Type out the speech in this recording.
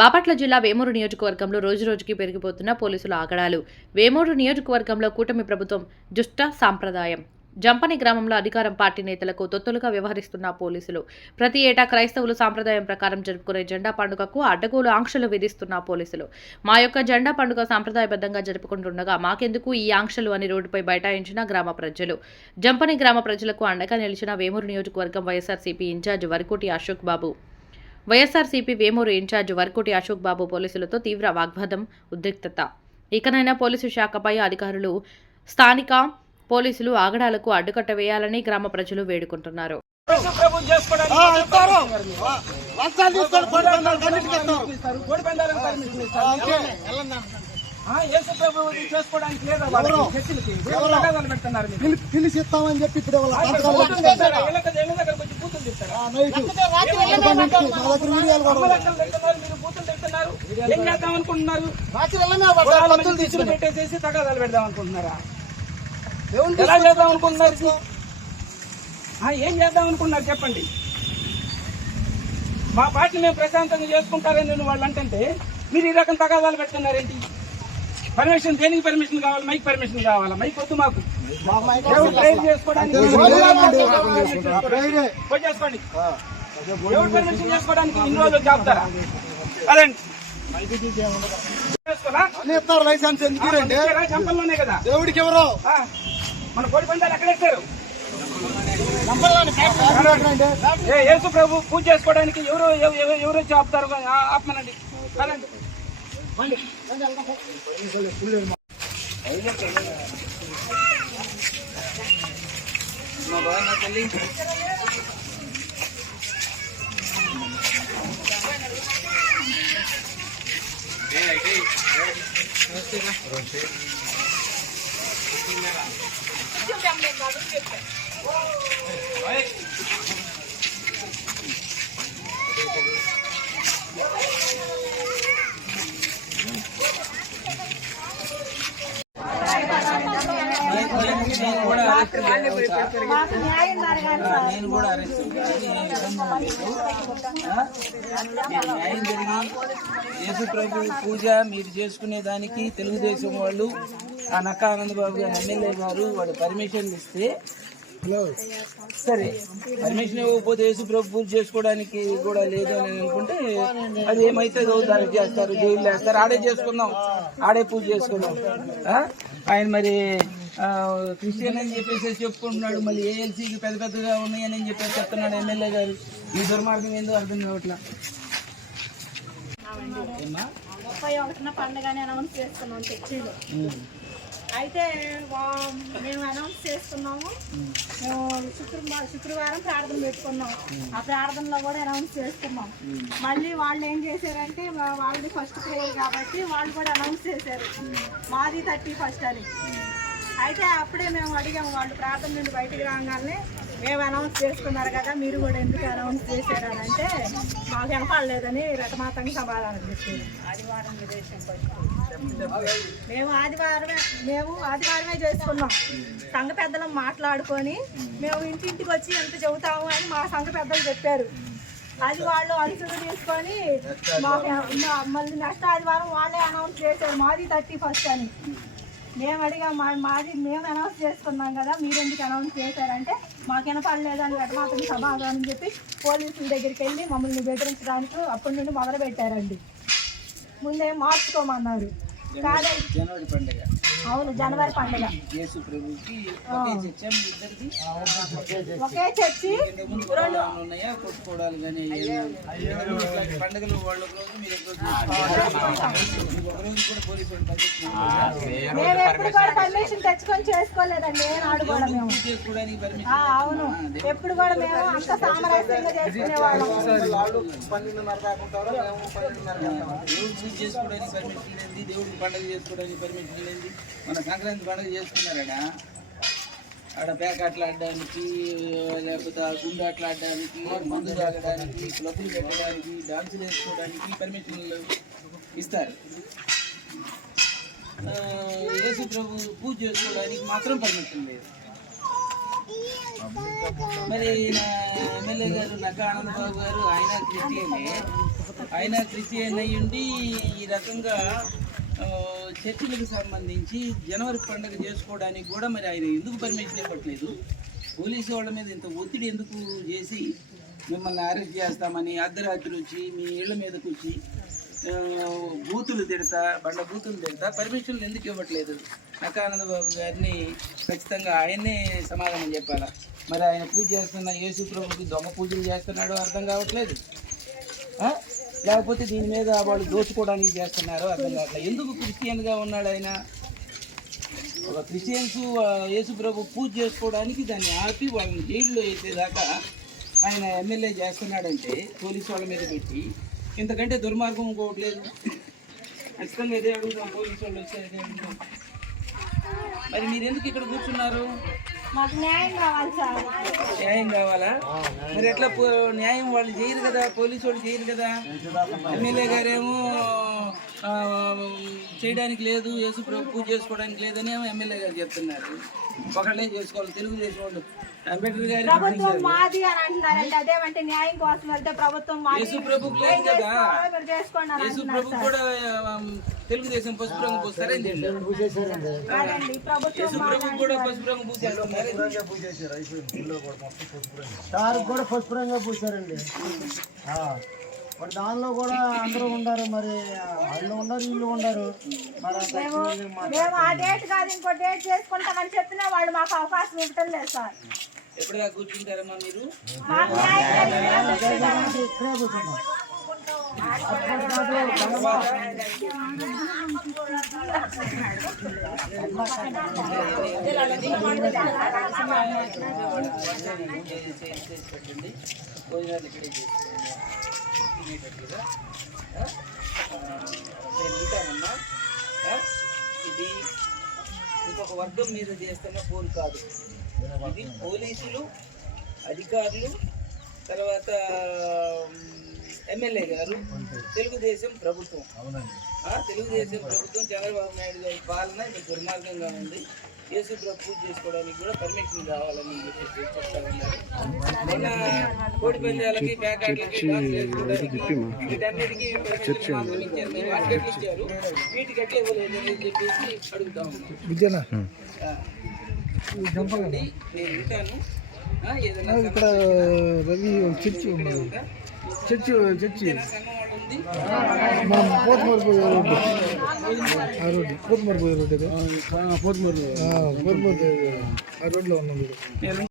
బాపట్ల జిల్లా వేమూరు నియోజకవర్గంలో రోజురోజుకి పెరిగిపోతున్న పోలీసుల ఆగడాలు. వేమూరు నియోజకవర్గంలో కూటమి ప్రభుత్వం దుష్ట సాంప్రదాయం. జంపని గ్రామంలో అధికారం పార్టీ నేతలకు తొత్తులుగా వ్యవహరిస్తున్న పోలీసులు. ప్రతి ఏటా క్రైస్తవులు సాంప్రదాయం ప్రకారం జరుపుకునే జెండా పండుగకు అడ్డగోలు ఆంక్షలు విధిస్తున్న పోలీసులు. మా యొక్క జెండా పండుగ సాంప్రదాయబద్ధంగా జరుపుకుంటుండగా మాకెందుకు ఈ ఆంక్షలు అని రోడ్డుపై బైఠాయించిన గ్రామ ప్రజలు. జంపని గ్రామ ప్రజలకు అండగా నిలిచిన వేమూరు నియోజకవర్గం వైఎస్ఆర్సీపీ ఇన్ఛార్జ్ వరకోటి అశోక్ బాబు. వైఎస్ఆర్సీపీ వేమూరు ఇన్ఛార్జ్ వరకోటి అశోక్ బాబు పోలీసులతో తీవ్ర వాగ్వాదం, ఉద్రిక్తత. ఇకనైనా పోలీసు శాఖపై అధికారులు, స్థానిక పోలీసులు ఆగడాలకు అడ్డుకట్ట వేయాలని గ్రామ ప్రజలు వేడుకుంటున్నారు. పిలిచిస్తామని చెప్పి ఇప్పుడు ఏం చేద్దాం అనుకుంటున్నారు? పెట్టేసేసి తగాదాలు పెడదాం అనుకుంటున్నారా? ఎలా చేద్దాం అనుకుంటున్నారు? ఏం చేద్దాం అనుకుంటున్నారు చెప్పండి. మా పార్టీ మేము ప్రశాంతంగా చేసుకుంటారని వాళ్ళు అంటే మీరు ఈ రకం తగాదాలు పెడుతున్నారేంటి? పర్మిషన్ దేనికి పర్మిషన్ కావాలి? మైక్ పర్మిషన్ కావాలా? మైక్ వద్దు మాకు. చేసుకోవడానికి ఎవరు పర్మిషన్ చేసుకోవడానికి ఇన్ని రోజులు చెప్తారా? అదండి లైసెన్స్ చంపల్లోనే కదా దేవుడికి ఎవరు మన కోడి పందాలు ఎక్కడెట్టారు? యేసు ప్రభు పూజ చేసుకోవడానికి ఎవరో చెప్తారు. ఆత్మనండి అదండి మా బాగా తల్లి నేను కూడా అరెస్ట్ న్యాయం జరిగి యేసు ప్రభు పూజ మీరు చేసుకునే దానికి తెలుగుదేశం వాళ్ళు ఆ నక్కా ఆనందబాబు గారు ఎమ్మెల్యే గారు వాడు పర్మిషన్ ఇస్తే సరే, పర్మిషన్ ఇవ్వకపోతే యేసు ప్రభు పూజ చేసుకోవడానికి కూడా లేదు అని అనుకుంటే అది ఏమైతే దానికి చేస్తారు, జైలు వేస్తారు. ఆడే చేసుకుందాం, ఆడే పూజ చేసుకుందాం. ఆయన మరి క్రిస్టియన్ అని చెప్పేసి చెప్పుకుంటున్నాడు. మళ్ళీ ఏఎల్సీకి పెద్ద పెద్దగా ఉన్నాయని చెప్పేసి చెప్తున్నాడు ఎమ్మెల్యే గారు. ఈ దుర్మార్గం ఏందో అర్థం కావట్లా. 31న పండుగని అనౌన్స్ చేస్తున్నాం చర్చిలో. అయితే మేము అనౌన్స్ చేస్తున్నాము. మేము శుక్రవారం ప్రార్థన పెట్టుకున్నాం. ఆ ప్రార్థనలో కూడా అనౌన్స్ చేస్తున్నాం. మళ్ళీ వాళ్ళు ఏం చేశారంటే వాళ్ళది ఫస్ట్ ప్రేయర్ కాబట్టి వాళ్ళు కూడా అనౌన్స్ చేశారు మాది 31st అని. అయితే అప్పుడే మేము అడిగాము, వాళ్ళు ప్రార్థన నుండి బయటికి రాగానే మేము అనౌన్స్ చేసుకున్నారు కదా మీరు కూడా ఎందుకు అనౌన్స్ చేశారని అంటే మాకు వినపడలేదని రకమాతంగా సమాధానం చెప్పారు. మేము ఆదివారమే చేసుకున్నాం. సంఘ పెద్దలు మాట్లాడుకొని మేము ఇంటింటికి వచ్చి ఎంత చెబుతాము అని మా సంఘ పెద్దలు చెప్పారు. అది వాళ్ళు అనుసరణ తీసుకొని మళ్ళీ నెక్స్ట్ ఆదివారం వాళ్ళే అనౌన్స్ చేశారు మాది 31st అని. మేము అడిగాం, మాది మేము అనౌన్స్ చేసుకున్నాం కదా మీరు ఎందుకు అనౌన్స్ చేశారంటే మాకు వినపడలేదని మాత్రం సమాధానం చెప్పి పోలీసుల దగ్గరికి వెళ్ళి మమ్మల్ని బెదిరించడానికి అప్పటి నుండి మొదలు పెట్టారండి. ముందే మార్చుకోమన్నారు. జనవరి పండుగ, అవును జనవరి పండుగ ఒకే చర్చి కొట్టుకోవడాలు కానీ పండుగలు వాళ్ళ రోజు మీరు మేము ఎప్పుడు కూడా పర్మిషన్ తెచ్చుకొని చేసుకోలేదండి. ఏనాడు కూడా మేము అవును ఎప్పుడు కూడా మేము అంత సామరస్యంగా చేసుకునేవాళ్ళం. చేసుకోవడానికి పర్మిషన్ లేదు, దేవుడికి పండుగ చేసుకోవడానికి పర్మిషన్ లేదు. మన సంక్రాంతి పండుగ చేసుకున్నారడా ఆడ పేక ఆటలాడడానికి, లేకపోతే గుండు ఆటలాడడానికి, మందు తాగడానికి, క్లబ్బులు పెట్టడానికి, డాన్సులు వేసుకోవడానికి పర్మిషన్లు ఇస్తారు. యేసు ప్రభు పూజ చేసుకోవడానికి మాత్రం పర్మిషన్ లేదు. మరి ఎమ్మెల్యే గారు నక్కా ఆనందబాబు గారు ఆయన క్రిస్టియనే, ఆయన క్రిస్టియన్ అయ్యుండి ఈ రకంగా చర్చిలకు సంబంధించి జనవరి పండుగ చేసుకోవడానికి కూడా మరి ఆయన ఎందుకు పర్మిషన్ ఇవ్వట్లేదు? పోలీసు వాళ్ళ మీద ఇంత ఒత్తిడి ఎందుకు చేసి మిమ్మల్ని అరెస్ట్ చేస్తామని అర్ధరాత్రి వచ్చి మీ ఇళ్ళ మీదకి వచ్చి బూతులు తిడతా బూతులు తిడతా పర్మిషన్లు ఎందుకు ఇవ్వట్లేదు? నక్కానంద బాబు గారిని ఖచ్చితంగా ఆయన్నే సమాధానం చెప్పాలా. మరి ఆయన పూజ చేస్తున్న యేసు ప్రభుకి దొంగ పూజలు చేస్తున్నాడో అర్థం కావట్లేదు, లేకపోతే దీని మీద వాళ్ళు దోచుకోవడానికి చేస్తున్నారో అర్థం కావట్లేదు. ఎందుకు క్రిస్టియన్గా ఉన్నాడు ఆయన? ఒక క్రిస్టియన్స్ యేసు ప్రభు పూజ చేసుకోవడానికి దాన్ని ఆపి వాళ్ళని జైల్లో వేసేదాకా ఆయన ఎమ్మెల్యే చేస్తున్నాడంటే పోలీసు వాళ్ళ మీద పెట్టి, ఇంతకంటే దుర్మార్గం ఇంకోవట్లేదు. ఖచ్చితంగా ఇదే అడుగుతాం, పోలీసు వాళ్ళు వస్తే ఇదే అడుగుతాం. మరి మీరు ఎందుకు ఇక్కడ కూర్చున్నారు? మాకు న్యాయం కావాలి సార్. న్యాయం కావాలా? మరి ఎట్లా న్యాయం వాళ్ళు చేయరు కదా, పోలీసు వాళ్ళు చేయరు కదా. ఎమ్మెల్యే గారేమో చేయడానికి లేదు, యేసు ప్రభు పూజ చేసుకోవడానికి లేదని ఏమో ఎమ్మెల్యే గారు చెప్తున్నారు. ఒకళ్ళే చేసుకోవాలి, తెలుగుదేశం వాళ్ళు. అంబేద్కర్ గారు ప్రభుత్వం మాది అని అంటున్నారంటే అదేమంటే న్యాయం కోసం వెళ్తే ప్రభుత్వం మాది యేసు ప్రభుకు లేదు కదా. చేసుకోండి అని యేసు ప్రభు కూడా తెలుగుదేశం పసుపు రంగు పూస్తారండి. కాదండి, ప్రభుత్వం యేసు ప్రభు కూడా పసుపు రంగు పూసేస్తున్నారు. సార్ కూడా పసుపు రంగా పూసారండి. మరి దానిలో కూడా అందరూ ఉన్నారు, మరి వాళ్ళు ఉన్నారు, వీళ్ళు ఉన్నారు. మరి మేము ఆ డేట్ కాదు ఇంకో డేట్ చేసుకుంటామని చెప్పినా వాళ్ళు మాకు అవకాశం ఇవ్వటం లేదు సార్. ఎప్పుడుగా కూర్చుంటారమ్మా మీరు? మాకు న్యాయం జరిగితే ఇక్కడే కూర్చున్నాం. పెట్టండి, భోజనాలు ఇక్కడే తినేటట్టుగా నేను ఉంటానమ్మా. ఇది ఇంకొక వర్గం మీద చేస్తున్న పోల్ కాదు, ఇది పోలీసులు, అధికారులు, తర్వాత ఎమ్మెల్యే గారు, తెలుగుదేశం ప్రభుత్వం. తెలుగుదేశం ప్రభుత్వం చంద్రబాబు నాయుడు గారి పాలన ఇక్కడ దుర్మార్గంగా ఉంది. యేసు ప్రభు పూజ చేసుకోవడానికి కూడా పర్మిషన్ కావాలని చెప్తా ఉన్నారు. మొన్న కోడి పందాలకి, ప్యాకెట్లకి, డాన్స్ చేసుకోవడానికి వీటన్నిటికీ పర్మిషన్ మాత్రం ఇచ్చారు. మీరు వాటికి ఇచ్చారు, వీటికి ఎట్లా ఇవ్వలేదు అని చెప్పేసి అడుగుతా ఉన్నాను. నేను ఉంటాను. ఏదైనా ఇక్కడ Ravi church church church Potumuru road, ఆ రోడ్డు పోతుమూరు రోడ్డు, పోతుమూరు ఆ రోడ్లో ఉన్నాం.